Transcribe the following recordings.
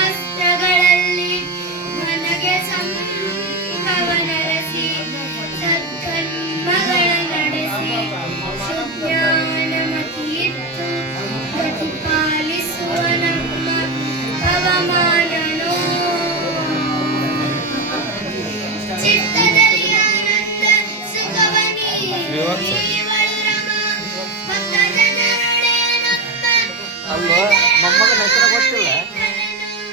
ಶಾಸ್ತ್ರಗಳಲ್ಲಿ ನನಗೆ ಸಂಭವನರಸಿ ಸತ್ಕರ್ಮಗಳ ನಡೆಸಿ ಸುಜ್ಞಾನಮತಿಯಿತ್ತು ಪ್ರತಿಪಾಲಿಸುವ ನಮ್ಮ ಅವಮಾನನು ಚಿತ್ತದಲ್ಲಿ ಆನಂದ ಸುಖವನಿ ಮೊಮ್ಮಗನ ಹೆಸರು ಗೊತ್ತಿಲ್ಲ.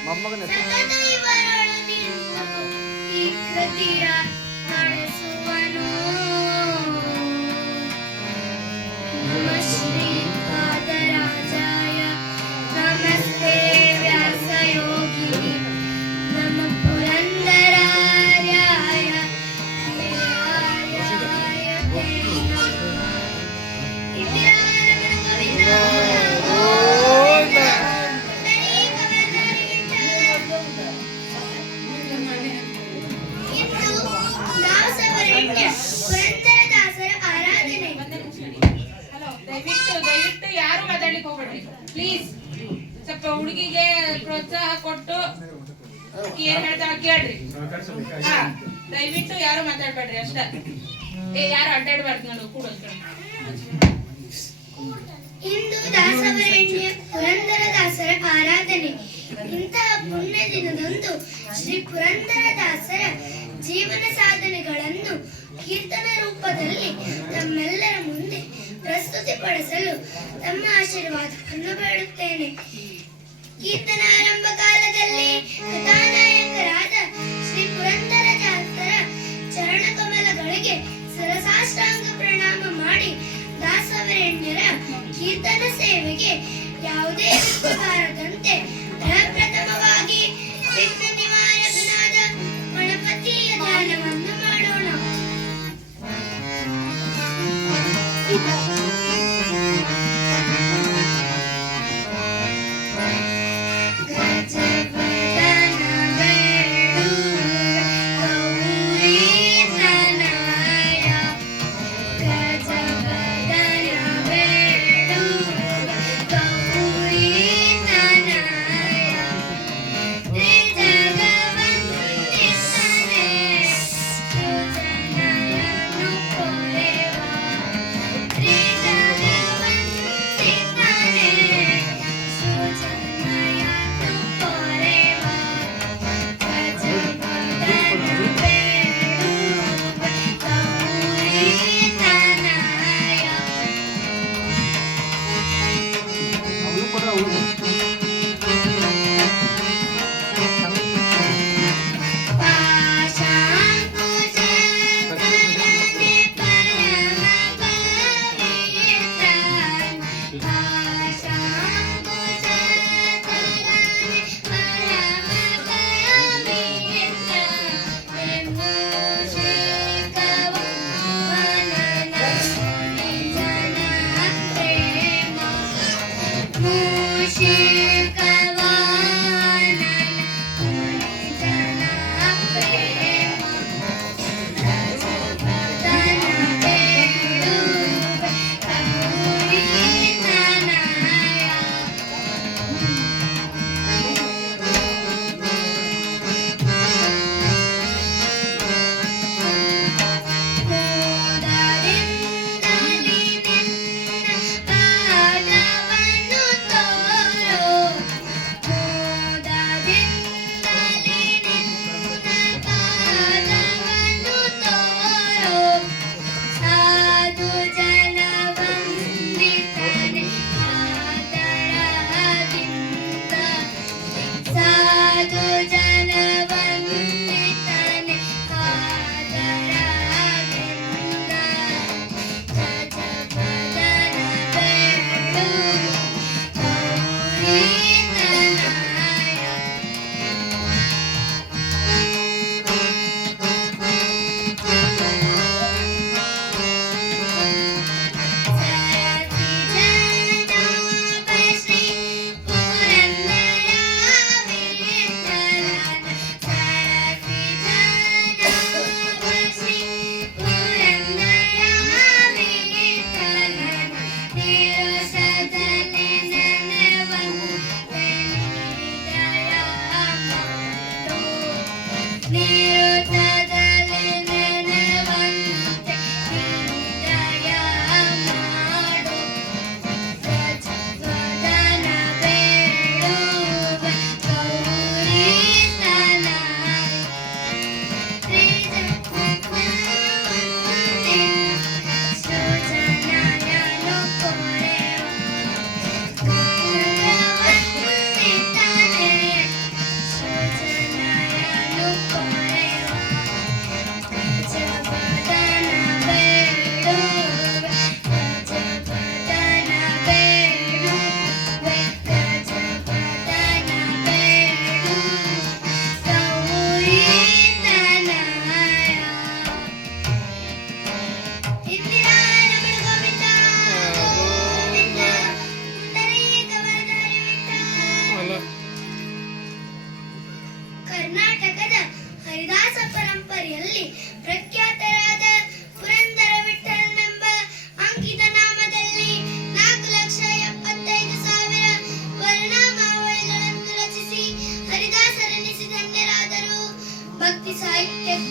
ಮೊಮ್ಮಗನ ಹೆಸರು ಶ್ರೀ ಪಾದರಾಜಾಯ ನಮಸ್ತೆ ವ್ಯಾಸಯೋಗಿನಿ ನಮ ಪುರಂದರಾರ್ಯಾಯ ದಯವಿಟ್ಟು ಯಾರು ಮಾತಾಡ್ಲಿಕ್ಕೆ ಹೋಗ್ಬೇಡ್ರಿ ಪ್ಲೀಸ್. ಸ್ವಲ್ಪ ಹುಡುಗಿಗೆ ಪ್ರೋತ್ಸಾಹ ಕೊಟ್ಟು ಏನ್ ಹೇಳ್ತಾಳ ಕೇಳ್ರಿ. ಹಾ, ದಯವಿಟ್ಟು ಯಾರು ಮಾತಾಡ್ಬೇಡ್ರಿ ಅಷ್ಟ. ಯಾರು ಅಡ್ಡಾಡ್ಬಾರ್ದು ನಾನು ಕೂಡ. ಇಂದು ದಾಸವರೇಣ್ಯ ಪುರಂದರದಾಸರ ಆರಾಧನೆ. ಇಂತಹ ಪುಣ್ಯ ದಿನದಂದು ಶ್ರೀ ಪುರಂದರದಾಸರ ಜೀವನ ಸಾಧನೆಗಳನ್ನು ಕೀರ್ತನ ರೂಪದಲ್ಲಿ ತಮ್ಮೆಲ್ಲರ ಮುಂದೆ ಪ್ರಸ್ತುತಿಪಡಿಸಲು ತಮ್ಮ ಆಶೀರ್ವಾದವನ್ನು ಬೇಡುತ್ತೇನೆ. ಕೀರ್ತನ ಆರಂಭ ಕಾಲದಲ್ಲಿ ಕಥಾನಾಯಕರಾದ ಶ್ರೀ ಪುರಂದರದಾಸರ ಚರಣ ಕಮಲಗಳಿಗೆ ಸರಸಾಷ್ಟಾಂಗ ಪ್ರಣಾಮ ಮಾಡಿ ದಾಸವರೇಣ್ಯರ ಕೀರ್ತನ ಸೇವೆಗೆ ಯಾವುದೇ ಬಾರದಂತೆ ಪ್ರಪ್ರಥಮವಾಗಿ ವಿಘ್ನ ನಿವಾರಕನಾದ ಗಣಪತಿಯ ಧ್ಯಾನವನ್ನು ಮಾಡೋಣ.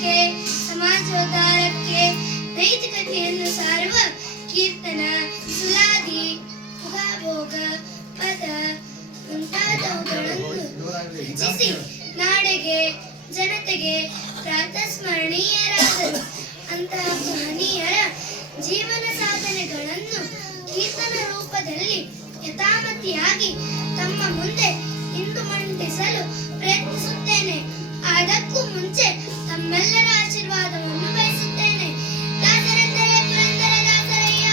ನ್ಯಾಯಕ್ಕೆ ಸಮಾಜೋದ್ಧಾರಕ್ಕೆ ನೈತಿಕತೆಯನ್ನು ಸಾರುವ ಕೀರ್ತನ ಸುಲಾದಿ ಉಗಾಭೋಗ ಪದ ಮುಂತಾದವುಗಳನ್ನು ರಚಿಸಿ ನಾಡಿಗೆ ಜನತೆಗೆ ಪ್ರಾತಸ್ಮರಣೀಯರಾದರು. ಅಂತಹ ಮಹನೀಯರ ಜೀವನ ಸಾಧನೆಗಳನ್ನು ಕೀರ್ತನ ರೂಪದಲ್ಲಿ ಯಥಾಮತಿಯಾಗಿ ತಮ್ಮ ಮುಂದೆ ಇಂದು ಮಂಡಿಸಲು ಪ್ರಯತ್ನಿಸುತ್ತೇನೆ. ಅದಕ್ಕೂ ಮುಂಚೆ ತಮ್ಮೆಲ್ಲರ ಆಶೀರ್ವಾದವನ್ನು ಬಯಸುತ್ತೇನೆ. ದಾಸರೆಂದರೆ ಪುರಂದರದಾಸರಯ್ಯ.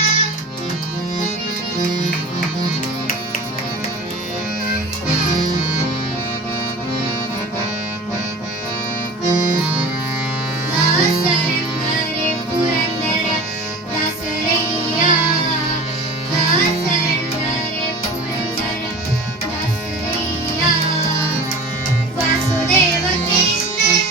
ದಾಸರೆಂದರೆ ಪುರಂದರ ದಾಸರಯ್ಯ. ದಾಸರೆಂದರೆ ಪುರಂದರ ದಾಸರಯ್ಯ. ವಾಸುದೇವ ಕೃಷ್ಣನ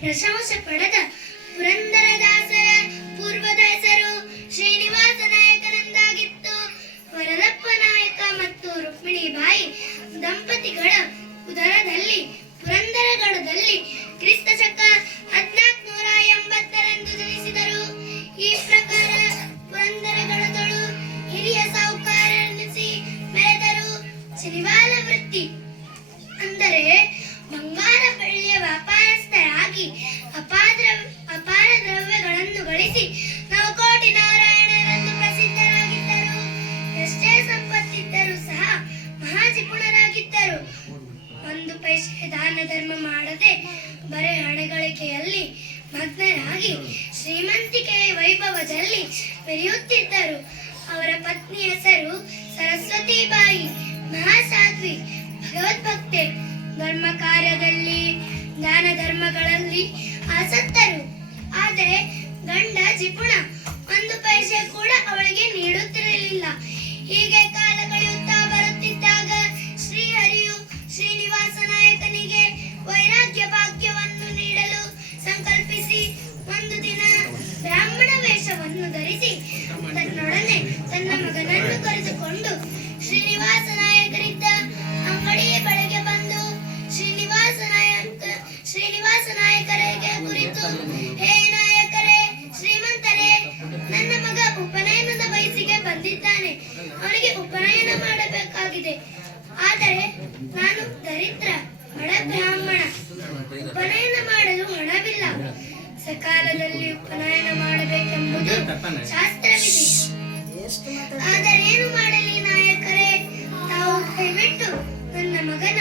ಪ್ರಶಂಸೆ ಪಡೆದ ಪುರಂದರದಾಸರ ಪೂರ್ವದ ಹೆಸರು ಶ್ರೀನಿವಾಸ ನಾಯಕನೆಂದಾಗಿತ್ತು. ವರದಪ್ಪ ನಾಯಕ ಮತ್ತು ರುಕ್ಮಿಣಿಬಾಯಿ ದಂಪತಿಗಳ ಉದರದಲ್ಲಿ ಪುರಂದರಗಡದಲ್ಲಿ ಕ್ರಿಸ್ತ ಶಕ 1480ರಂದು ಜನಿಸಿದರು. ಈ ಪ್ರಕಾರ ಪುರಂದರಗಡದಳು ಹಿರಿಯ ಸಾಹುಕಾರನೆನಿಸಿ ಮೆರೆದರು. ಶನಿವಾರ ವೃತ್ತಿ ಅಂದರೆ ಬಂಗಾರ ಬೆಳ್ಳಿಯ ವ್ಯಾಪಾರಸ್ಥರಾಗಿ ಅಪಾರ ದ್ರವ್ಯಗಳನ್ನು ಗಳಿಸಿ ನವಕೋಟಿ ನಾರಾಯಣರೆಂದು ಪ್ರಸಿದ್ಧರಾಗಿದ್ದರು. ಎಷ್ಟೇ ಸಂಪತ್ತಿದ್ದರೂ ಸಹ ಮಹಾಜಿಪುಣರಾಗಿದ್ದರು. ಒಂದು ಪೈಸೆ ದಾನ ಧರ್ಮ ಮಾಡದೆ ಬರೆ ಹಣಗಳಿಕೆಯಲ್ಲಿ ಮಗ್ನರಾಗಿ ಶ್ರೀಮಂತಿಕೆಯ ವೈಭವದಲ್ಲಿ ಮೆರೆಯುತ್ತಿದ್ದರು. ಅವರ ಪತ್ನಿ ಹೆಸರು ಸರಸ್ವತಿಬಾಯಿ. ಮಹಾಸಾಧ್ವಿ, ಭಗವದ್ಭಕ್ತೆ, ಧರ್ಮ ಕಾರ್ಯದಲ್ಲಿ ದಾನ ಧರ್ಮಗಳಲ್ಲಿ ಆಸಕ್ತರು. ಆದರೆ ಗಂಡ ಜಿಪುಣ, ಒಂದು ಪೈಸೆ ಕೂಡ ಅವಳಿಗೆ ನೀಡುತ್ತಿರಲಿಲ್ಲ. ಹೀಗೆ ಕಾಲ ಕಳೆಯುತ್ತಾ ಬರುತ್ತಿದ್ದಾಗ ಶ್ರೀಹರಿಯು ಶ್ರೀನಿವಾಸ ನಾಯಕನಿಗೆ ವೈರಾಗ್ಯ ಭಾಗ್ಯವನ್ನು ನೀಡಲು ಸಂಕಲ್ಪಿಸಿ ಒಂದು ದಿನ ಬ್ರಾಹ್ಮಣ ವೇಷವನ್ನು ಧರಿಸಿ ತನ್ನೊಡನೆ ತನ್ನ ಮಗನನ್ನು ಕರೆದುಕೊಂಡು ಶ್ರೀನಿವಾಸ ನಾಯಕರಿದ್ದ ಅಂಗಡಿಯ ಬಳಿಗೆ ಬಂದು ಶ್ರೀನಿವಾಸ ನಾಯಕರಿಗೆ ಕುರಿತು, ಹೇ ನಾಯಕರೇ, ಶ್ರೀಮಂತರೇ, ನನ್ನ ಮಗ ಉಪನಯನದ ವಯಸ್ಸಿಗೆ ಬಂದಿದ್ದಾನೆ. ಅವನಿಗೆ ಉಪನಯನ ಮಾಡಬೇಕಾಗಿದೆ. ಆದರೆ ನಾನು ದರಿದ್ರ, ಬಡ ಬ್ರಾಹ್ಮಣ. ಉಪನಯನ ಮಾಡಲು ಹಣವಿಲ್ಲ. ಸಕಾಲದಲ್ಲಿ ಉಪನಯನ ಮಾಡಬೇಕೆಂಬುದು ಶಾಸ್ತ್ರವಿದೆ. ಆದರೇನು ಮಾಡಲಿ ನಾಯಕರೇ? ತಾವು ಕೈಬಿಟ್ಟು ನನ್ನ ಮಗನ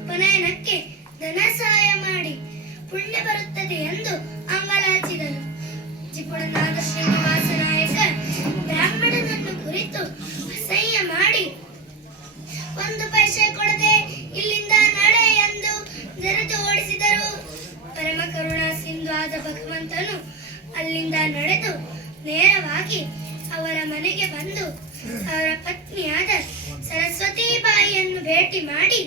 ಉಪನಯನಕ್ಕೆ ಧನ ಸಹಾಯ ಮಾಡಿ, ಪುಣ್ಯ ಬರುತ್ತದೆ ಎಂದು ಅಂಗಲಾಚಿದರು. ಜಿಪುಣನಾದ ಶ್ರೀನಿವಾಸ ನಾಯಕ ಬ್ರಾಹ್ಮಣನನ್ನು ಕುರಿತು ಅಸಹ್ಯ ಮಾಡಿ, ಒಂದು ಪೈಸೆ ಕೊಡದೆ ಇಲ್ಲಿಂದ ನಡೆ ಎಂದು ಜರೆದು ಓಡಿಸಿದರು. ಪರಮ ಕರುಣಾ ಸಿಂಧು ಆದ ಭಗವಂತನು ಅಲ್ಲಿಂದ ನಡೆದು ನೇರವಾಗಿ ಅವರ ಮನೆಗೆ ಬಂದು ಅವರ ಪತ್ನಿಯಾದ ಸರಸ್ವತಿಬಾಯಿಯನ್ನು ಭೇಟಿ ಮಾಡಿ,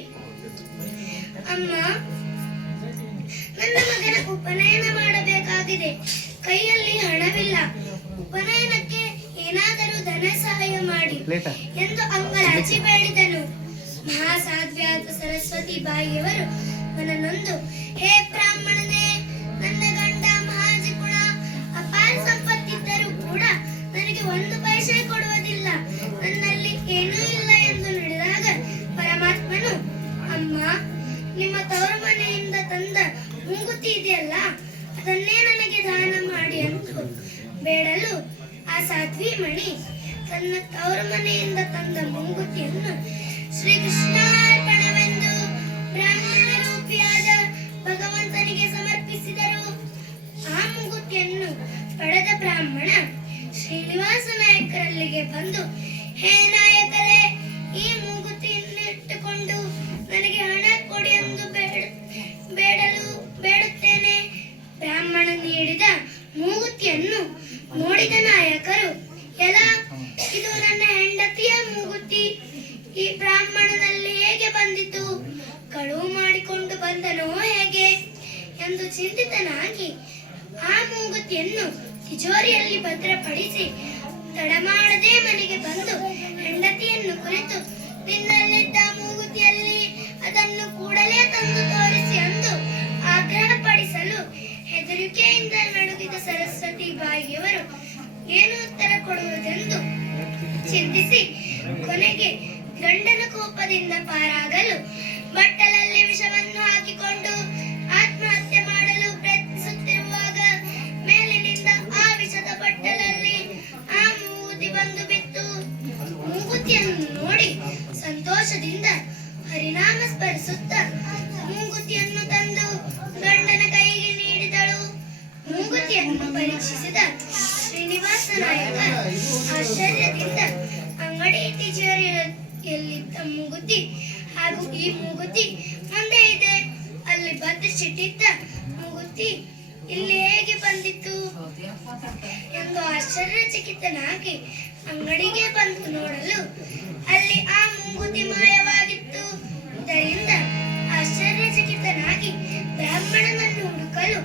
ಅಮ್ಮ, ನನ್ನ ಮಗನ ಉಪನಯನ ಮಾಡಬೇಕಾಗಿದೆ. ಕೈಯಲ್ಲಿ ಹಣವಿಲ್ಲ. ಉಪನಯನಕ್ಕೆ ಏನಾದರೂ ಧನ ಸಹಾಯ ಮಾಡಿ ಎಂದು ಅಂಗಲಾಚಿ ಬೇಡಿದನು. ಮಹಾಸಾಧ್ವಿಯಾದ ಸರಸ್ವತಿಬಾಯಿಯವರು ಮನನೊಂದು, ಹೇ ಬ್ರಾಹ್ಮಣನೇ, ನನ್ನ ಗಂಡ ಮಹಾಜಿಪುಣ, ಅಪಾರ ಸಂಪತ್ತಿದ್ದರೂ ಕೂಡ ನನಗೆ ಒಂದು ಪೈಸೆ ಕೊಡುವುದಿಲ್ಲ. ನನ್ನಲ್ಲಿ ಏನೂ ಇಲ್ಲ ಎಂದು ನುಡಿದಾಗ ಪರಮಾತ್ಮನು, ಅಮ್ಮ, ನಿಮ್ಮ ತವರು ಮನೆಯಿಂದ ತಂದ ಮುಂಗುತಿ ಇದೆಯಲ್ಲ, ಅದನ್ನೇ ನನಗೆ ದಾನ ಮಾಡಿ ಎಂದು ಬೇಡಲು ಆ ಸಾಧ್ವಿ ಮಣಿ ತನ್ನ ತವರು ಮನೆಯಿಂದ ತಂದ ಮುಂಗುತಿಯನ್ನು ಶ್ರೀಕೃಷ್ಣಾರ್ಪಣವೆಂದು ಬ್ರಾಹ್ಮಣ ರೂಪಿಯಾದ ಭಗವಂತನಿಗೆ ಸಮರ್ಪಿಸಿದರು. ಆ ಮುಂಗುತಿಯನ್ನು ಪಡೆದ ಬ್ರಾಹ್ಮಣ ಶ್ರೀನಿವಾಸ ನಾಯಕರಲ್ಲಿಗೆ ಬಂದು, ಹೇ ನಾಯಕರೇ, ಈ ಮೂಗುತಿಯನ್ನು ಇಟ್ಟುಕೊಂಡು ನನಗೆ ಹಣ ಕೊಡಿ ಎಂದು ಬೇಡುತ್ತೇನೆ. ಬ್ರಾಹ್ಮಣ ನೀಡಿದ ಮೂಗುತಿಯನ್ನು ನೋಡಿದ ನಾಯಕರು, ಎಲ, ಇದು ನನ್ನ ಹೆಂಡತಿಯ ಮೂಗುತಿ. ಈ ಬ್ರಾಹ್ಮಣನಲ್ಲಿ ಹೇಗೆ ಬಂದಿತು? ಕಳುವು ಮಾಡಿಕೊಂಡು ಬಂದನೋ ಹೇಗೆ ಎಂದು ಚಿಂತಿತನಾಗಿ ಆ ಮೂಗುತಿಯನ್ನು ತಿಜೋರಿಯಲ್ಲಿ ಭದ್ರಪಡಿಸಿ ತಡ ಮಾಡದೆ ಮನೆಗೆ ಬಂದು ಹೆಂಡತಿಯನ್ನು ಕುರಿತು, ನಿನ್ನಲ್ಲಿದ್ದ ಮೂಗುತಿಯಲ್ಲಿ ಅದನ್ನು ಕೂಡಲೇ ತಂದು ತೋರಿಸಿ ಎಂದು ಆಗ್ರಹಪಡಿಸಲು ಹೆದರಿಕೆಯಿಂದ ನಡುಗಿದ ಸರಸ್ವತಿಬಾಯಿಯವರು ಏನು ಉತ್ತರ ಕೊಡುವುದೆಂದು ಚಿಂತಿಸಿ ಕೊನೆಗೆ ಗಂಡನ ಕೋಪದಿಂದ ಪಾರಾಗಲು ಬಟ್ಟಲಲ್ಲಿ ವಿಷವನ್ನು ಹಾಕಿಕೊಂಡು ಆತ್ಮಹತ್ಯೆ ಮಾಡಲು ಪ್ರಯತ್ನಿಸುತ್ತಿರುವಾಗ ಮೇಲಿನಿಂದ ಆ ವಿಷದ ಬಟ್ಟಲಲ್ಲಿ ಆ ಮೂಗುತಿ ಬಂದು ಬಿತ್ತು. ಮೂಗುತಿಯನ್ನು ನೋಡಿ ಸಂತೋಷದಿಂದ ಹರಿನಾಮ ಸ್ಮರಿಸುತ್ತ ಮೂಗುತಿಯನ್ನು ತಂದು ಗಂಡನ ಕೈಗೆ ನೀಡಿದಳು. ಮೂಗುತಿಯನ್ನು ಪರೀಕ್ಷಿಸಿದ ಶ್ರೀನಿವಾಸ ನಾಯಕ ಆಶ್ಚರ್ಯದಿಂದ ಅಂಗಡಿ ತಿಜೋರಿಯಲ್ಲಿದ್ದ ಮೂಗುತಿ ಹಾಗೂ ಈ ಮೂಗುತಿ ಮುಂದೆ ಇದೆ, ಅಲ್ಲಿ ಭದ್ರಿಸಿಟ್ಟಿದ್ದ ಮೂಗುತಿ ಇಲ್ಲಿ ಹೇಗೆ ಬಂದಿತ್ತು ಎಂದು ಆಶ್ಚರ್ಯಚಕಿತನಾಗಿ ಅಂಗಡಿಗೆ ಬಂದು ನೋಡಲು ಅಲ್ಲಿ ಆ ಮೂಗುತಿ ಮಾಯವಾಗಿತ್ತು. ಇದರಿಂದ ಆಶ್ಚರ್ಯಚಕಿತನಾಗಿ ಬ್ರಾಹ್ಮಣನನ್ನು ಹುಡುಕಲು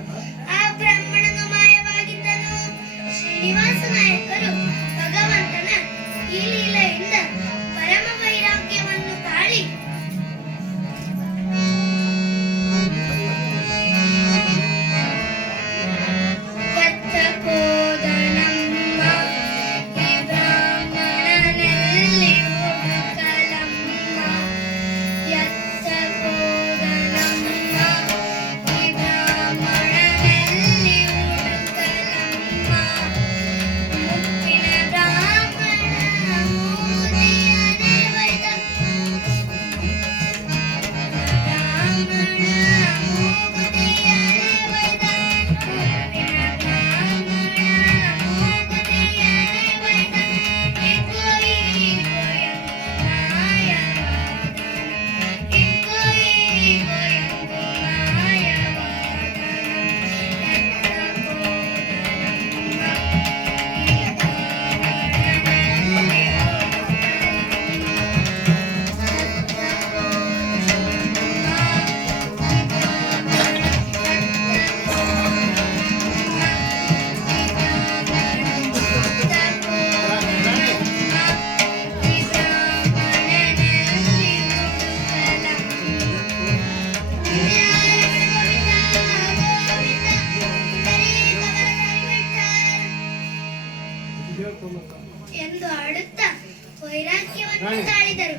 ತಾಳಿದರು.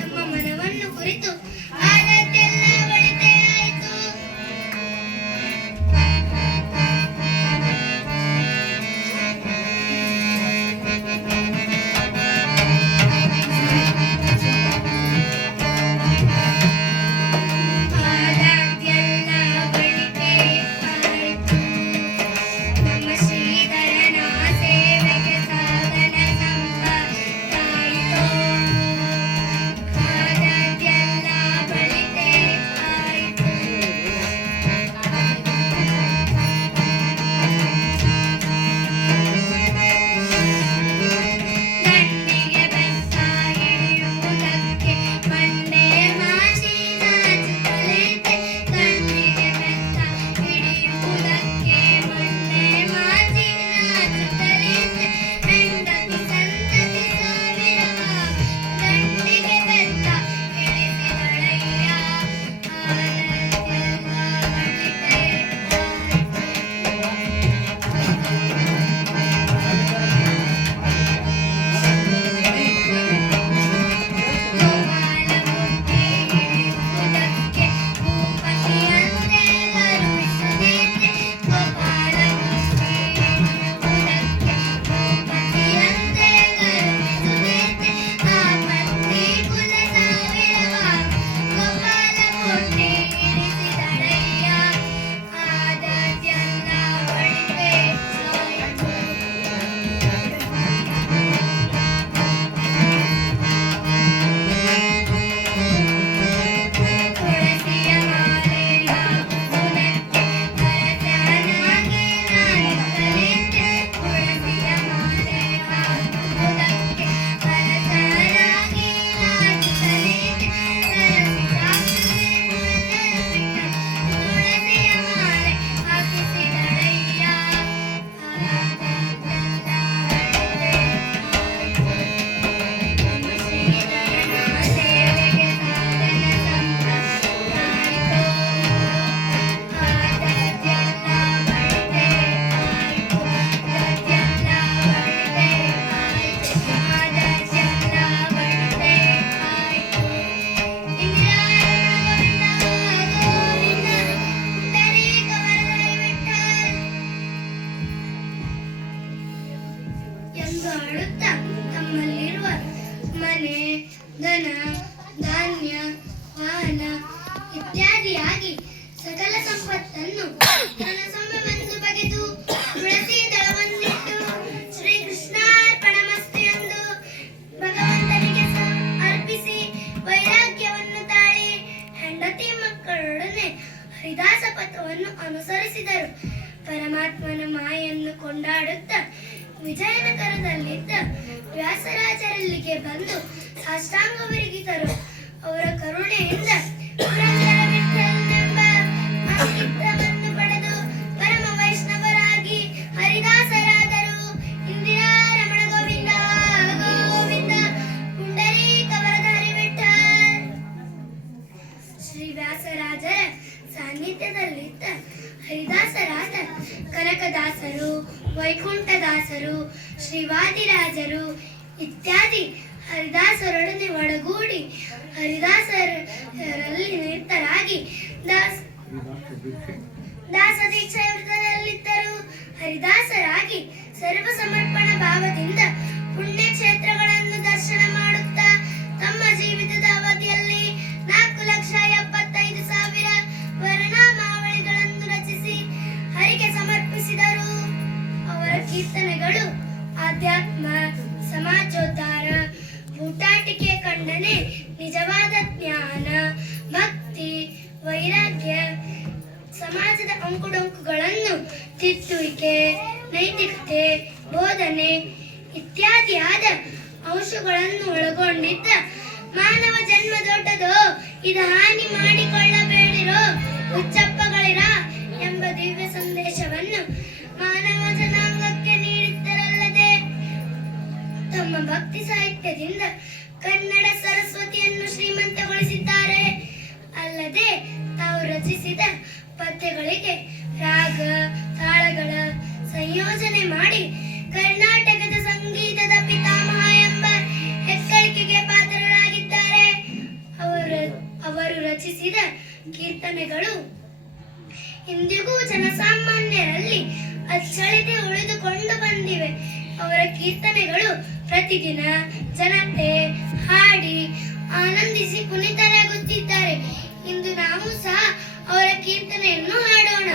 ತಮ್ಮ ಮನವನ್ನು ಕುರಿತು ಆದದ್ದೆಲ್ಲ ಒಳಿತೇ ಆಯಿತು. ಎಂದು ಆಡುತ್ತಾ ತಮ್ಮಲ್ಲಿರುವ ಮನೆ, ಧನ, ಧಾನ್ಯ, ವಾಹನ ಇತ್ಯಾದಿಯಾಗಿ ಸಕಲ ಸಂಪತ್ತನ್ನು ಕನಸೊಮ್ಮೆಂದು ಬಗೆದು ತುಳಸಿ ದಳವನ್ನಿಟ್ಟು ಶ್ರೀ ಕೃಷ್ಣಾರ್ಪಣಮಸ್ತು ಎಂದು ಭಗವಂತನಿಗೆ ಅರ್ಪಿಸಿ ವೈರಾಗ್ಯವನ್ನು ತಾಳಿ ಹೆಂಡತಿ ಮಕ್ಕಳೊಡನೆ ಹರಿದಾಸ ಪಥವನ್ನು ಅನುಸರಿಸಿದರು. ಪರಮಾತ್ಮನ ಮಾಯನ್ನು ಕೊಂಡಾಡುತ್ತಾ ವಿಜಯನಗರದಲ್ಲಿದ್ದ ವ್ಯಾಸರಾಜರಲ್ಲಿಗೆ ಬಂದು ಸಾಷ್ಟಾಂಗವಿರಿಗಿದರು. ಅವರ ಕರುಣೆಯಿಂದ ಪುರಂದರ ವಿಠಲನೆಂಬ ಅಂಕಿತವನ್ನು ಪಡೆದು ಪರಮ ವೈಷ್ಣವರಾಗಿ ಹರಿದಾಸರಾದರು. ಇಂದಿರಾ ರಮಣ ಗೋವಿಂದ ಗೋವಿಂದ ಪುಂಡರೀಕ ವರದಹರಿ ವಿಠಲ್. ಶ್ರೀ ವ್ಯಾಸರಾಜರ ಸಾನ್ನಿಧ್ಯದಲ್ಲಿದ್ದ ಹರಿದಾಸರಾದ ಕನಕದಾಸರು, ವೈಕುಂಠದಾಸರು, ಶ್ರೀವಾದಿರಾಜರು ಇತ್ಯಾದಿ ಹರಿದಾಸರೊಡನೆ ಒಡಗೂಡಿ ಹರಿದಾಸರಲ್ಲಿ ನಿರತರಾಗಿ ದಾಸ ದೀಕ್ಷಾ ವೃತ್ತದಲ್ಲಿದ್ದರು. ಹರಿದಾಸರಾಗಿ ಸರ್ವ ಸಮರ್ಪಣ ಭಾವದಿಂದ ಪುಣ್ಯಕ್ಷೇತ್ರಗಳನ್ನು ದರ್ಶನ ಮಾಡುತ್ತಾ ತಮ್ಮ ಜೀವಿತದ ಅವಧಿಯಲ್ಲಿ 4,75,000 ವರ್ಣಮಾವಳಿಗಳನ್ನು ರಚಿಸಿ ಹರಿಗೆ ಸಮರ್ಪಿಸಿದರು. ಅವರ ಕೀರ್ತನೆಗಳು ಆಧ್ಯಾತ್ಮ, ಸಮಾಜೋದ್ಧಾರ, ಊಟಾಟಿಕೆ ಖಂಡನೆ, ನಿಜವಾದ ಜ್ಞಾನ, ಭಕ್ತಿ, ವೈರಾಗ್ಯ, ಸಮಾಜದ ಅಂಕುಡೊಂಕುಗಳನ್ನು ತಿದ್ದುವಿಕೆ, ನೈತಿಕತೆ, ಬೋಧನೆ ಇತ್ಯಾದಿಯಾದ ಅಂಶಗಳನ್ನು ಒಳಗೊಂಡಿದ್ದ ಮಾನವ ಜನ್ಮ ದೊಡ್ಡದೋ, ಇದು ಹಾನಿ ಮಾಡಿಕೊಳ್ಳಬೇಡಿರೋ, ಹುಚ್ಚಪ್ಪಗಳಿರ ಎಂಬ ದಿವ್ಯ ಸಂದೇಶವನ್ನು ಮಾನವ ಜನಾಂಗಕ್ಕೆ ನೀಡಿದ್ದರಲ್ಲದೆ ತಮ್ಮ ಭಕ್ತಿ ಸಾಹಿತ್ಯದಿಂದ ಕನ್ನಡ ಸರಸ್ವತಿಯನ್ನು ಶ್ರೀಮಂತಗೊಳಿಸಿದ್ದಾರೆ. ಅಲ್ಲದೆ ತಾವು ರಚಿಸಿದ ಪದ್ಯಗಳಿಗೆ ರಾಗ ತಾಳಗಳ ಸಂಯೋಜನೆ ಮಾಡಿ ಕರ್ನಾಟಕದ ಸಂಗೀತದ ಪಿತಾಮಹ ಎಂಬ ಹೆಗ್ಗಳಿಕೆಗೆ ಪಾತ್ರ ಜನಸಾಮಾನ್ಯರಲ್ಲಿ ಅಚ್ಚಳಿತೆ ಉಳಿದುಕೊಂಡು ಬಂದಿವೆ. ಅವರ ಕೀರ್ತನೆಗಳು ಪ್ರತಿದಿನ ಜನತೆ ಹಾಡಿ ಆನಂದಿಸಿ ಪುನೀತರಾಗುತ್ತಿದ್ದಾರೆ. ಇಂದು ನಾವು ಸಹ ಅವರ ಕೀರ್ತನೆಯನ್ನು ಹಾಡೋಣ.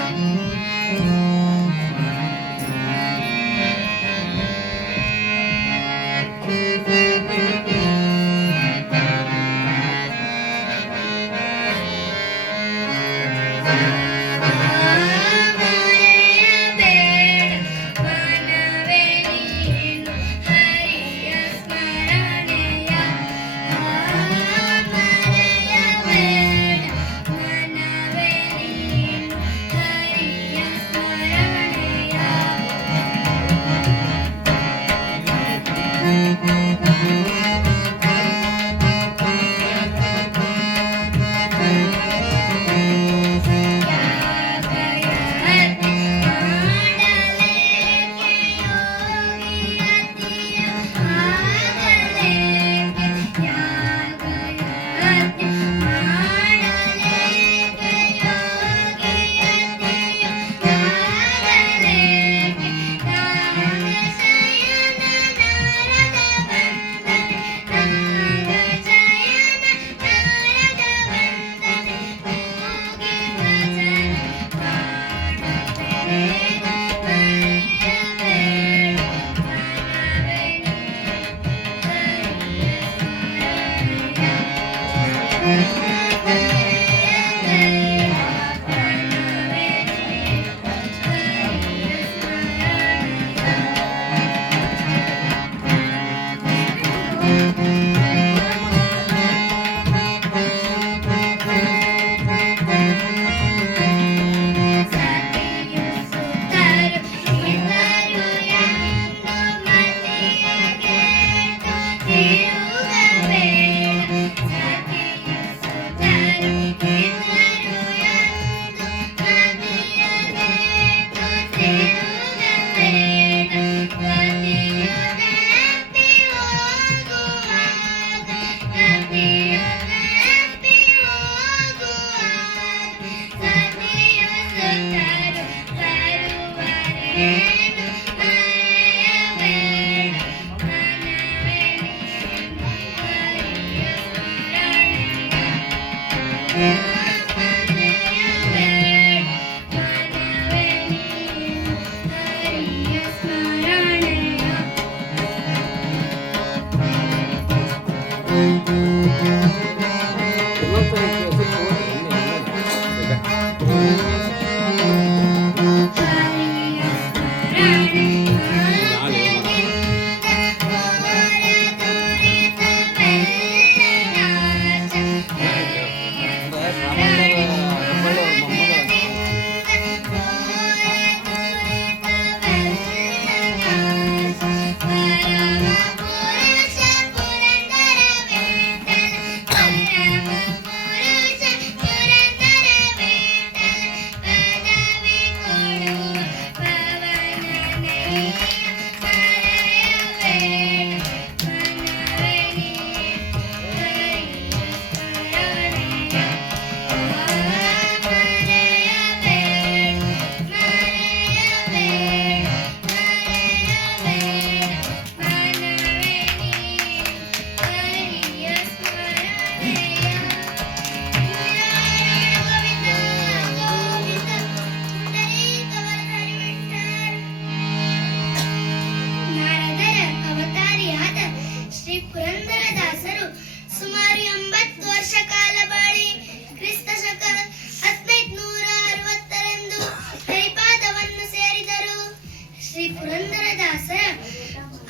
ಪುರಂದರದಾಸರ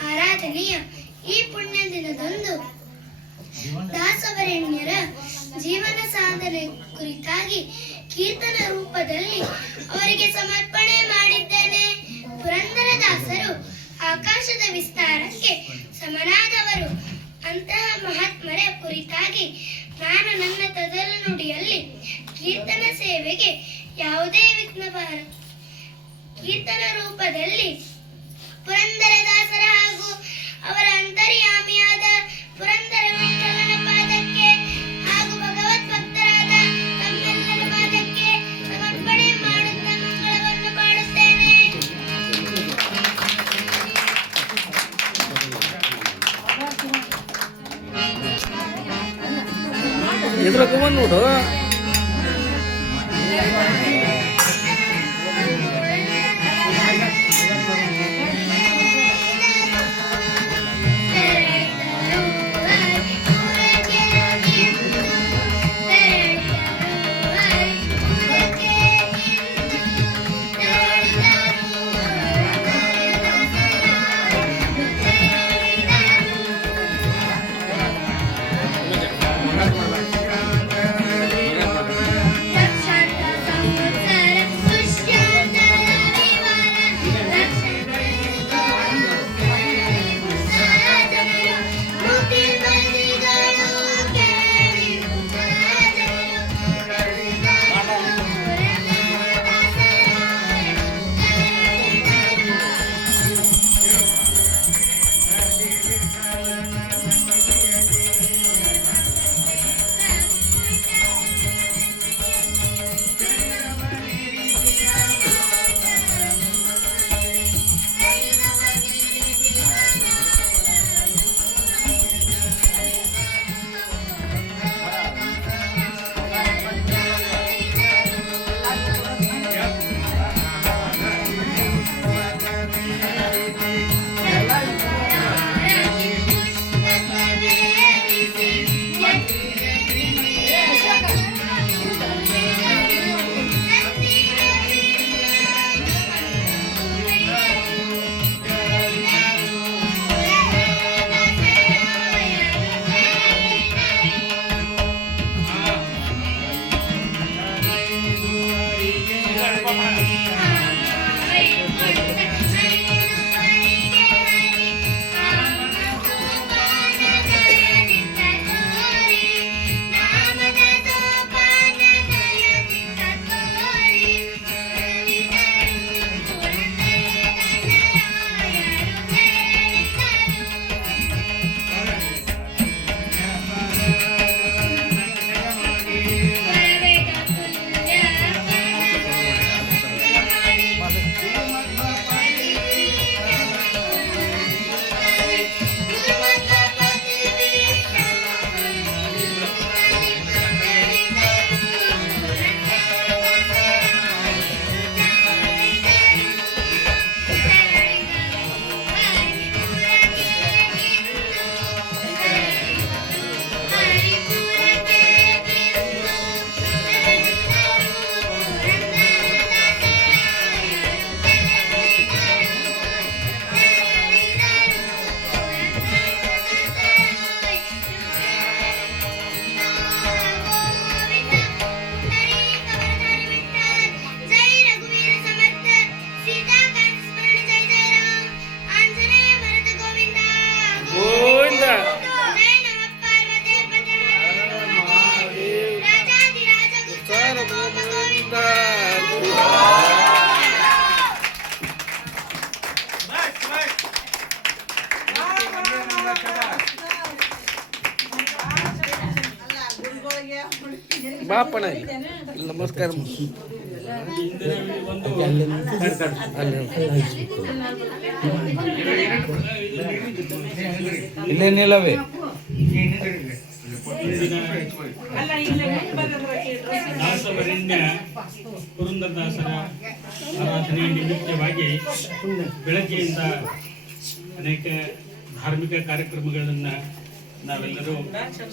ಆರಾಧನೆಯ ಈ ಪುಣ್ಯ ದಿನದಂದು ದಾಸವರೇಣ್ಯರ ಜೀವನ ಸಾಧನೆ ಕುರಿತಾಗಿ ಕೀರ್ತನ ರೂಪದಲ್ಲಿ ಅವರಿಗೆ ಸಮರ್ಪಣೆ ಮಾಡಿದ್ದೇನೆ. ಪುರಂದರದಾಸರು ಆಕಾಶದ ವಿಸ್ತಾರಕ್ಕೆ ಸಮನಾದವರು. ಅಂತಹ ಮಹಾತ್ಮರ ಕುರಿತಾಗಿ ನಾನು ನನ್ನ ತದಲ ನುಡಿಯಲ್ಲಿ ಕೀರ್ತನ ಸೇವೆಗೆ ಯಾವುದೇ ವಿಘ್ನ ಕೀರ್ತನ ರೂಪದಲ್ಲಿ ಪುರಂದರದಾಸರ ಹಾಗೂ ಅವರ ಅಂತರ್ಯಾಮಿಯಾದ ಪುರಂದರ ವಿಠಲನ ಪಾದಕ್ಕೆ ಹಾಗೂ ಭಗವತ್ ಭಕ್ತರಾದ ತಮ್ಮೆಲ್ಲರ ಪಾದಕ್ಕೆ ಸಮರ್ಪಣೆ ಮಾಡುತ್ತ ಮಂಗಳವನ್ನು ಬಾಪಣ ನಮಸ್ಕಾರ ಇಲ್ಲೇನಿಲ್ಲವೇ ದಾಸವರಣ್ಯ ಪುರಂದರದಾಸರ ಆರಾಧನೆ ನಿಮಿತ್ತವಾಗಿ ಬೆಳಗ್ಗೆಯಿಂದ ಅನೇಕ ಧಾರ್ಮಿಕ ಕಾರ್ಯಕ್ರಮಗಳನ್ನು ನಾವೆಲ್ಲರೂ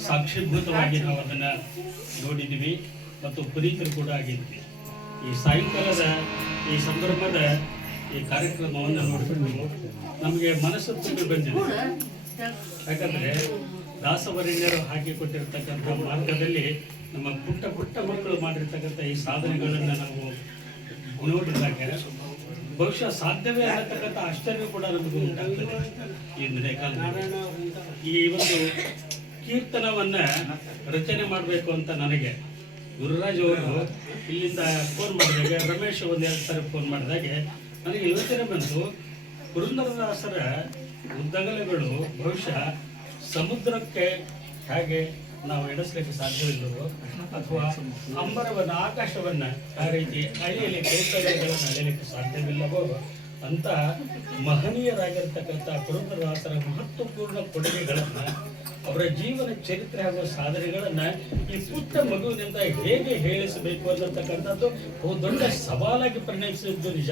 ಸಾಕ್ಷೀಭೂತವಾಗಿ ನಾವು ಅದನ್ನು ನೋಡಿದ್ದೀವಿ ಮತ್ತು ಪುನೀತರು ಕೂಡ ಆಗಿದ್ವಿ. ಈ ಸಾಯಂಕಾಲದ ಈ ಸಂದರ್ಭದ ಈ ಕಾರ್ಯಕ್ರಮವನ್ನು ನೋಡಿಕೊಂಡು ನಮಗೆ ಮನಸ್ಸು ತುಂಬಿ ಬಂದಿದೆ. ಯಾಕಂದರೆ ದಾಸವರಣ್ಯರು ಹಾಕಿಕೊಟ್ಟಿರ್ತಕ್ಕಂಥ ಮಾರ್ಗದಲ್ಲಿ ನಮ್ಮ ಪುಟ್ಟ ಪುಟ್ಟ ಮಕ್ಕಳು ಮಾಡಿರ್ತಕ್ಕಂಥ ಈ ಸಾಧನೆಗಳನ್ನು ನಾವು ನೋಡಿದಾಗ ಬಹುಶಃ ಸಾಧ್ಯವೇ ಅನ್ನತಕ್ಕಂಥ ಆಶ್ಚರ್ಯ ಕೂಡ ನಮಗೆ ಉಂಟಾಗ್ತದೆ. ಇಂದಿನ ಕಾಲದಲ್ಲಿ ಈ ಒಂದು ಕೀರ್ತನವನ್ನ ರಚನೆ ಮಾಡಬೇಕು ಅಂತ ನನಗೆ ಗುರುರಾಜ್ ಅವರು ಇಲ್ಲಿಂದ ಫೋನ್ ಮಾಡಿದಾಗ, ರಮೇಶ್ ಒಂದೆರಡು ಸಾರಿ ಫೋನ್ ಮಾಡಿದಾಗ ನನಗೆ ಯೋಚನೆ ಬಂತು, ಪುರಂದರದಾಸರ ಉದ್ದಗಲಗಳು ಬಹುಶಃ ಸಮುದ್ರಕ್ಕೆ ಹೇಗೆ ನಾವು ಎಣಿಸ್ಲಿಕ್ಕೆ ಸಾಧ್ಯವಿಲ್ಲವೋ ಅಥವಾ ಅಂಬರವನ್ನು ಆಕಾಶವನ್ನ ಆ ರೀತಿ ಅಳೆಯಲಿಕ್ಕೆ ಕೈತಗಳನ್ನು ಅಳೆಯಲಿಕ್ಕೆ ಸಾಧ್ಯವಿಲ್ಲವೋ ಅಂತ ಮಹನೀಯರಾಗಿರ್ತಕ್ಕಂಥ ಪುರಂದರದಾಸರ ಮಹತ್ವಪೂರ್ಣ ಕೊಡುಗೆಗಳನ್ನ, ಅವರ ಜೀವನ ಚರಿತ್ರೆ ಹಾಗೂ ಸಾಧನೆಗಳನ್ನ ಈ ಪುಟ್ಟ ಮಗುವಿನಿಂದ ಹೇಗೆ ಹೇಳಿಸಬೇಕು ಅನ್ನತಕ್ಕಂಥದ್ದು ದೊಡ್ಡ ಸವಾಲಾಗಿ ಪರಿಣಮಿಸಿದ್ದು ನಿಜ.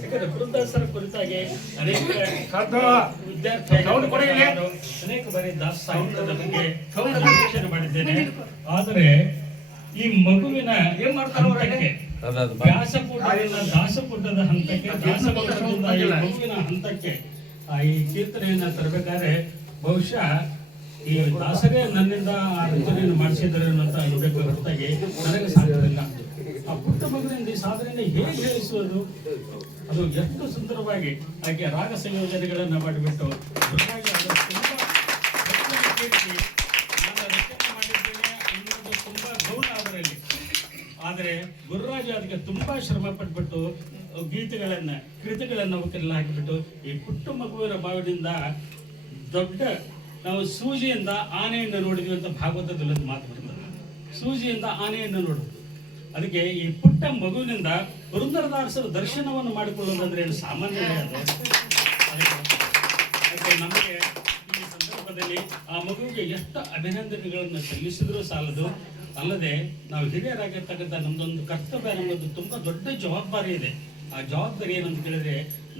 ಯಾಕಂದ್ರೆ ಪುರಂದರದಾಸರ ಕುರಿತಾಗಿ ಅನೇಕ ವಿದ್ಯಾರ್ಥಿಗಳು ಅನೇಕ ಬಾರಿ ದಾಸ ಸಾಹಿತ್ಯದ ಬಗ್ಗೆ ವಿಶ್ಲೇಷಣೆ ಮಾಡಿದ್ದೇನೆ. ಆದರೆ ಈ ಮಗುವಿನ ಹಂತಕ್ಕೆ ವ್ಯಾಸಕೂಟದಿಂದ ದಾಸಕೂಟದ ಹಂತಕ್ಕೆ, ದಾಸಕೂಟದಿಂದ ಈ ಮಗುವಿನ ಹಂತಕ್ಕೆ ಈ ಕೀರ್ತನೆಯನ್ನ ತರಬೇಕಾದ್ರೆ ಬಹುಶಃ ಈ ದಾಸರೇ ನನ್ನಿಂದ ಆ ರಚನೆಯನ್ನು ಮಾಡಿಸಿದ್ದಾರೆ ಅಂತ ಅನ್ಬೇಕು ಹೊರತಾಗಿ ನನಗೆ ಸಾಧ್ಯವಿಲ್ಲ. ಆ ಪುಟ್ಟ ಮಗುವಿನಿಂದ ಈ ಸಾಧನೆಯನ್ನು ಹೇಗೆ ಹೇಳಿಸುವುದು, ಅದು ಎಷ್ಟು ಸುಂದರವಾಗಿ ಆಕೆ ರಾಗ ಸಂಯೋಜನೆಗಳನ್ನ ಮಾಡಿಬಿಟ್ಟು ತುಂಬಾ ಗೌಣ ಅವರಲ್ಲಿ. ಆದರೆ ಗುರುರಾಜ ಅದಕ್ಕೆ ತುಂಬಾ ಶ್ರಮ ಪಟ್ಬಿಟ್ಟು ಗೀತೆಗಳನ್ನ ಕೃತಿಗಳನ್ನ ಅವಕ್ಕೆಲ್ಲ ಹಾಕಿಬಿಟ್ಟು ಈ ಪುಟ್ಟ ಮಗುವಿನ ಭಾವದಿಂದ ದೊಡ್ಡ, ನಾವು ಸೂಜಿಯಿಂದ ಆನೆಯನ್ನು ನೋಡಿದ್ವಿ ಅಂತ ಭಾಗವತದಲ್ಲಿ ಒಂದು ಮಾತು ಬರ್ತದೆ, ಸೂಜಿಯಿಂದ ಆನೆಯನ್ನು ನೋಡುವುದು. ಅದಕ್ಕೆ ಈ ಪುಟ್ಟ ಮಗುವಿನಿಂದ ಪುರಂದರದಾಸರ ದರ್ಶನವನ್ನು ಮಾಡಿಕೊಳ್ಳುವುದಂದ್ರೆ ಏನು ಸಾಮಾನ್ಯ ಅದು. ಅದಕ್ಕೆ ನಮಗೆ ಈ ಸಂದರ್ಭದಲ್ಲಿ ಆ ಮಗುವಿಗೆ ಎಷ್ಟು ಅಭಿನಂದನೆಗಳನ್ನು ಸಲ್ಲಿಸಿದ್ರೂ ಸಾಲದು. ಅಲ್ಲದೆ ನಾವು ಹಿರಿಯರಾಗಿರ್ತಕ್ಕಂಥ ನಮ್ದೊಂದು ಕರ್ತವ್ಯ, ನಮ್ಮದು ತುಂಬಾ ದೊಡ್ಡ ಜವಾಬ್ದಾರಿ ಇದೆ. ಆ ಜವಾಬ್ದಾರಿ ಏನಂತ ಕೇಳಿದ್ರೆ,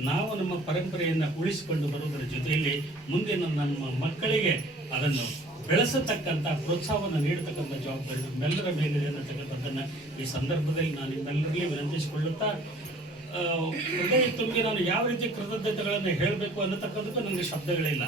ನಾವು ನಮ್ಮ ಪರಂಪರೆಯನ್ನು ಉಳಿಸಿಕೊಂಡು ಬರುವುದರ ಜೊತೆಯಲ್ಲಿ ಮುಂದಿನ ನಮ್ಮ ಮಕ್ಕಳಿಗೆ ಅದನ್ನು ಬೆಳೆಸತಕ್ಕಂಥ ಪ್ರೋತ್ಸಾಹವನ್ನು ನೀಡತಕ್ಕಂಥ ಜವಾಬ್ದಾರಿ ನಮ್ಮೆಲ್ಲರ ಮೇಲಿದೆ ಅನ್ನತಕ್ಕಂಥದ್ದನ್ನು ಈ ಸಂದರ್ಭದಲ್ಲಿ ನಾನು ನಿಮ್ಮೆಲ್ಲರಲ್ಲಿ ವಿನಂತಿಸಿಕೊಳ್ಳುತ್ತಾ, ಹೃದಯ ತುಂಬಿ ನಾನು ಯಾವ ರೀತಿ ಕೃತಜ್ಞತೆಗಳನ್ನು ಹೇಳಬೇಕು ಅನ್ನತಕ್ಕಂಥದ್ದು ನನಗೆ ಶಬ್ದಗಳಿಲ್ಲ.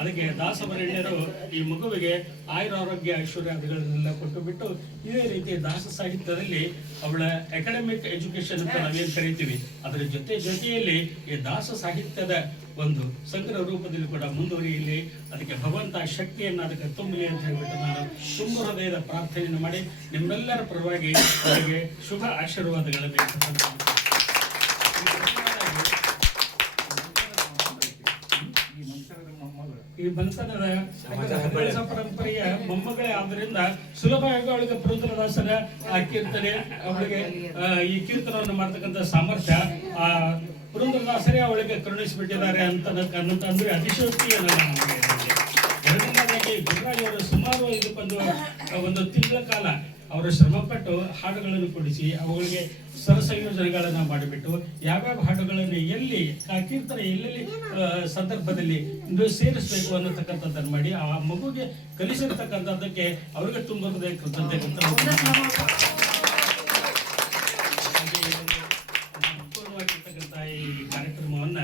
ಅದಕ್ಕೆ ದಾಸವರಣ್ಯರು ಈ ಮಗುವಿಗೆ ಆಯುರಾರೋಗ್ಯ ಐಶ್ವರ್ಯಾದಿಗಳನ್ನೆಲ್ಲ ಕೊಟ್ಟು ಬಿಟ್ಟು ಇದೇ ರೀತಿ ದಾಸ ಸಾಹಿತ್ಯದಲ್ಲಿ ಅವಳ ಅಕಾಡೆಮಿಕ್ ಎಜುಕೇಶನ್ ಅಂತ ನಾವೇನು ಕರಿತೀವಿ, ಅದರ ಜೊತೆಯಲ್ಲಿ ಈ ದಾಸ ಸಾಹಿತ್ಯದ ಒಂದು ಸಂಗ್ರಹ ರೂಪದಲ್ಲಿ ಕೂಡ ಮುಂದುವರಿಯಲಿ, ಅದಕ್ಕೆ ಭಗವಂತ ಶಕ್ತಿಯನ್ನು ಅದಕ್ಕೆ ತುಂಬಲಿ ಅಂತ ಹೇಳ್ಬಿಟ್ಟು ನಾನು ತುಂಬ ಹೃದಯದ ಪ್ರಾರ್ಥನೆಯನ್ನು ಮಾಡಿ ನಿಮ್ಮೆಲ್ಲರ ಪರವಾಗಿ ಅವರಿಗೆ ಶುಭ ಆಶೀರ್ವಾದಗಳನ್ನು ಈ ಬಂತನದ ಪರಂಪರೆಯ ಮೊಮ್ಮಗಳೇ ಆದ್ದರಿಂದ ಸುಲಭವಾಗಿ ಅವಳಿಗೆ ಪುರಂದರದಾಸರ ಆ ಕೀರ್ತನೆ, ಅವಳಿಗೆ ಈ ಕೀರ್ತನವನ್ನು ಮಾಡ್ತಕ್ಕಂಥ ಸಾಮರ್ಥ್ಯ ಆ ಪುರಂದರದಾಸರೇ ಅವಳಿಗೆ ಕರುಣಿಸಿಬಿಟ್ಟಿದ್ದಾರೆ ಅಂತ ಅಂದ್ರೆ ಅತಿಶಯೋಕ್ತಿ ಅನ್ನಲ್ಲ. ಎರಡನೇದಾಗಿ ಗುರುರಾಜ್ ಅವರು ಸುಮಾರು ಇದಕ್ಕೊಂದು ಒಂದು ತಿಂಗಳ ಕಾಲ ಅವರು ಶ್ರಮಪಟ್ಟು ಹಾಡುಗಳನ್ನು ಕೊಡಿಸಿ ಅವುಗಳಿಗೆ ಸ್ವರಸಂಯೋಜನೆಗಳನ್ನು ಮಾಡಿಬಿಟ್ಟು ಯಾವ್ಯಾವ ಹಾಡುಗಳನ್ನು ಎಲ್ಲಿ ಆ ಕೀರ್ತನೆ ಎಲ್ಲೆಲ್ಲಿ ಸಂದರ್ಭದಲ್ಲಿ ಸೇರಿಸಬೇಕು ಅನ್ನತಕ್ಕಂಥದ್ದನ್ನು ಮಾಡಿ ಆ ಮಗುಗೆ ಕಲಿಸಿರ್ತಕ್ಕಂಥದ್ದಕ್ಕೆ ಅವರಿಗೆ ತುಂಬ ಕೃತಜ್ಞತೆ ಪೂರ್ಣವಾಗಿರ್ತಕ್ಕಂಥ ಈ ಕಾರ್ಯಕ್ರಮವನ್ನ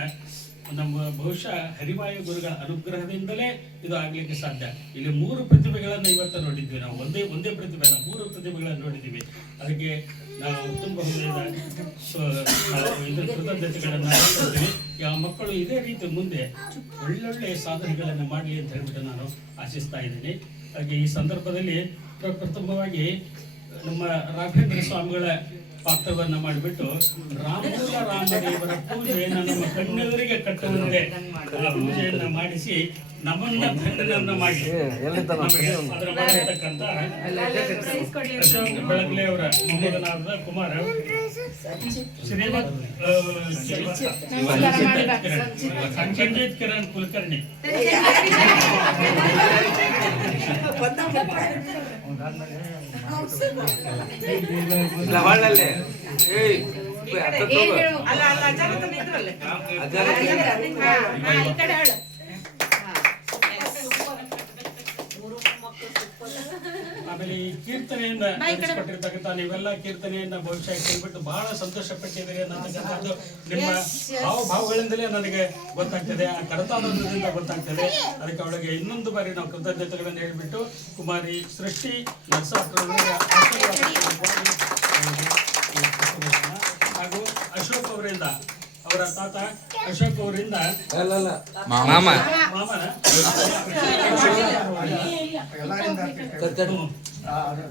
ನಮ್ಮ ಬಹುಶಃ ಹರಿವಾಯು ಗುರುಗಳ ಅನುಗ್ರಹದಿಂದಲೇ ಇದು ಆಗ್ಲಿಕ್ಕೆ ಸಾಧ್ಯ. ಇಲ್ಲಿ 3 ಪ್ರತಿಭೆಗಳನ್ನು ಇವತ್ತು ನೋಡಿದ್ವಿ ನಾವು, ಒಂದೇ ಪ್ರತಿಭೆ ಅಲ್ಲ, 3 ಪ್ರತಿಭೆಗಳನ್ನು ನೋಡಿದ್ದೀವಿ. ಅದಕ್ಕೆ ನಾವು ತುಂಬ ಇದರ ಕೃತಜ್ಞತೆಗಳನ್ನು ಹೇಳ್ತೀವಿ. ಆ ಮಕ್ಕಳು ಇದೇ ರೀತಿ ಮುಂದೆ ಒಳ್ಳೊಳ್ಳೆ ಸಾಧನೆಗಳನ್ನು ಮಾಡಲಿ ಅಂತ ಹೇಳ್ಬಿಟ್ಟು ನಾನು ಆಶಿಸ್ತಾ ಇದ್ದೀನಿ. ಹಾಗೆ ಈ ಸಂದರ್ಭದಲ್ಲಿ ಪ್ರಥಮವಾಗಿ ನಮ್ಮ ರಾಘವೇಂದ್ರ ಸ್ವಾಮಿಗಳ ಪಾತ್ರವನ್ನ ಮಾಡಿಬಿಟ್ಟು ರಾಮದೇವರ ಪೂಜೆಯನ್ನು ನಮ್ಮ ಕಣ್ಣೆದುರಿಗೆ ಕಟ್ಟುವಂತೆ ಆ ಪೂಜೆಯನ್ನ ಮಾಡಿಸಿ ನಮ್ಮನ್ನ ಧನ್ಯರನ್ನ ಮಾಡಿ ನಮಗೆ ಅದರ ಮಾಡಿರ್ತಕ್ಕಂಥ ಅಶೋಕ್ ಬೆಳಗ್ಲೆ ಅವರ ಮೊಮ್ಮಗನಾದ ಕುಮಾರ ಶ್ರೀಮತ್ ಸಂಜೀತ್ ಕಿರಣ್ ಕುಲಕರ್ಣಿ ಆಮೇಲೆ ಈ ಕೀರ್ತನೆಯಿಂದ ನಡೆಸಿಕೊಟ್ಟಿರ್ತಕ್ಕಂಥ ನೀವೆಲ್ಲ ಕೀರ್ತನೆಯನ್ನ ಬಹುಶಃ ಕೇಳ್ಬಿಟ್ಟು ಬಹಳ ಸಂತೋಷ ಪಟ್ಟಿದ್ದೀರಿ ಅನ್ನತಕ್ಕಂಥದ್ದು ನಿಮ್ಮ ಭಾವಗಳಿಂದಲೇ ನನಗೆ ಗೊತ್ತಾಗ್ತದೆ, ಆ ಕರತಾನಂದದಿಂದ ಗೊತ್ತಾಗ್ತದೆ. ಅದಕ್ಕೆ ಅವಳಿಗೆ ಇನ್ನೊಂದು ಬಾರಿ ನಾವು ಕೃತಜ್ಞತೆಗಳನ್ನು ಹೇಳ್ಬಿಟ್ಟು ಕುಮಾರಿ ಸೃಷ್ಟಿ ಹಾಗೂ ಅಶೋಕ್ ಅವರಿಂದ ಅವರ ತಾತ ಅಶೋಕ್ ಅವರಿಂದ ಮಾಮನ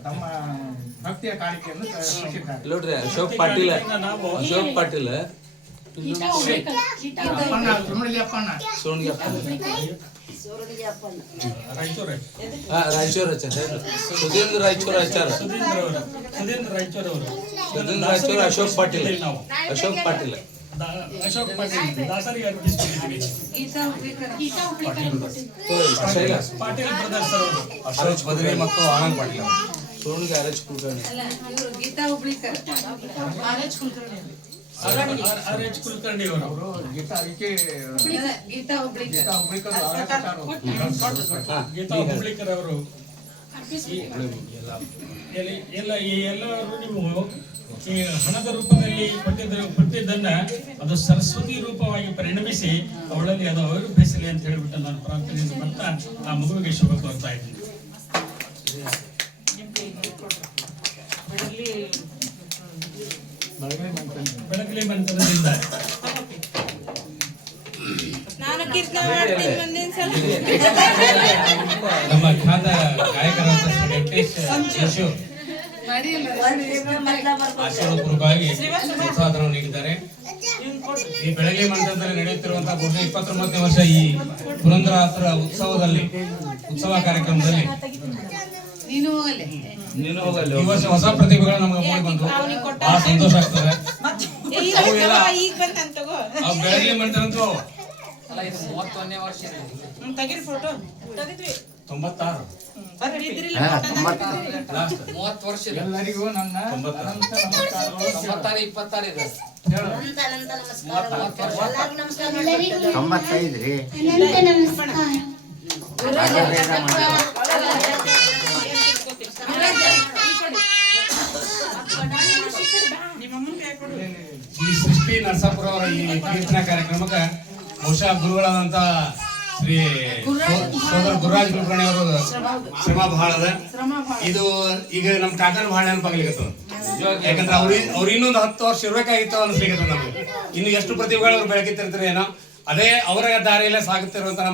ತಮ್ಮ ಭಕ್ತಿಯ ಕಾಣಿಕೆಯನ್ನು ನೋಡ್ರಿ ಅಶೋಕ್ ಪಾಟೀಲ್ ರಾಯಚೂರ್ ಸುಧೀಂದ್ರ ರಾಯಚೂರ್ ಆಚಾರ ಸುಧೀಂದ್ರ ರಾಯಚೂರ್ ಅವರು ಅಶೋಕ್ ಪಾಟೀಲ್ ದಾಸರಿಗೆ ಅರ್ಪಿಸ್ತಿದ್ದೀವಿ. ಪಾಟೀಲ್ ಬ್ರದರ್ಸ್ ಅವರು ಅಶೋಕ್ ಬದ್ರಿ ಮತ್ತು ಆನಂದ್ ಪಾಟೀಲ್ ಸೋಣಿಗೆ R H Kulkarni R H Kulkarni ಅವರು ಗೀತಾ ಹುಬ್ಳಿಕರ್ ಅವರು ಎಲ್ಲ ಈ ಎಲ್ಲರೂ ನೀವು ಈ ಹಣದ ರೂಪದಲ್ಲಿ ಕೊಟ್ಟಿದ್ದನ್ನ ಅದು ಸರಸ್ವತಿ ರೂಪವಾಗಿ ಪರಿಣಮಿಸಿ ಅವಳಲ್ಲಿ ಅದು ಅಭಿವೃದ್ಧಿಸಲಿ ಅಂತ ಹೇಳ್ಬಿಟ್ಟು ನಾನು ಪ್ರಾರ್ಥನೆಯಿಂದ ಬರ್ತಾ ಆ ಮಗುವಿಗೆ ಶುಭ ಕೋರ್ತಾ ಇದ್ದೀನಿ. ಬೆಳಗಲಿ ಮಂತ್ರದಿಂದ ನಮ್ಮ ಖ್ಯಾತ ಗಾಯಕರಾದ ವೆಂಕಟೇಶ್ ಜೋಶಿ ಆಶೀರ್ವಾದಪೂರ್ವಕವಾಗಿ ಪ್ರೋತ್ಸಾಹವನ್ನು ನೀಡಿದ್ದಾರೆ. ಈ ಬೆಳಗ್ಗೆ ಮಂಟಪದಲ್ಲಿ ನಡೆಯುತ್ತಿರುವಂತಹ 29ನೇ ವರ್ಷ ಈ ಪುರಂದರಾತ್ರ ಉತ್ಸವ ಕಾರ್ಯಕ್ರಮದಲ್ಲಿ ಈ ವರ್ಷ ಹೊಸ ಪ್ರತಿಭೆಗಳು ನಮಗೆ ಮೂಡಿ ಬಂತು, ಬಹಳ ಸಂತೋಷ ಆಗ್ತದೆ. ಬೆಳಗ್ಗೆ ಮಂಟಪಂತೂ 31ನೇ ವರ್ಷ ತೆಗಿರಿ ಫೋಟೋ ತೆಗಿದ್ವಿ 96 30 ವರ್ಷ ಎಲ್ಲರಿಗೂ ನನ್ನ ಅನಂತ ನಮಸ್ಕಾರಗಳು. 96 26 ಇದೆ ಎಲ್ಲರಿಗೂ 95 ರೀ ಅನಂತ ನಮಸ್ಕಾರ. ಈ ಸೃಷ್ಟಿ ನರಸಾಪುರ ಅವರ ಈ ಕೀರ್ತನಾ ಕಾರ್ಯಕ್ರಮಕ್ಕೆ ಬಹುಶಃ ಗುರುಗಳಾದಂತ ಶ್ರೀ ಸೋದರ ಗುರುರಾಜ್ ಕುಲಕರ್ಣಿ ಅವರು ಶ್ರಮ ಬಹಳ ಅದ. ಇದು ಈಗ ನಮ್ ಕಾಕನ ಬಹಳ ನೆನಪಾಗ್ಲಿಕ್ಕೆ, ಯಾಕಂದ್ರೆ ಅವ್ರು ಇನ್ನೊಂದು 10 ವರ್ಷ ಇರ್ಬೇಕಾಗಿತ್ತು ಅನ್ಸ್ಲಿಕ್ಕೆ ನಮ್ಗೆ. ಇನ್ನು ಎಷ್ಟು ಪ್ರತಿಭೆಗಳು ಅವ್ರು ಬೆಳಕಿತ್ತಿರ್ತಾರೆ ಏನೋ, ಅದೇ ಅವರ ದಾರಿಯಲ್ಲೇ ಸಾಗುತ್ತಿರುವಂತ ನಮ್ಮ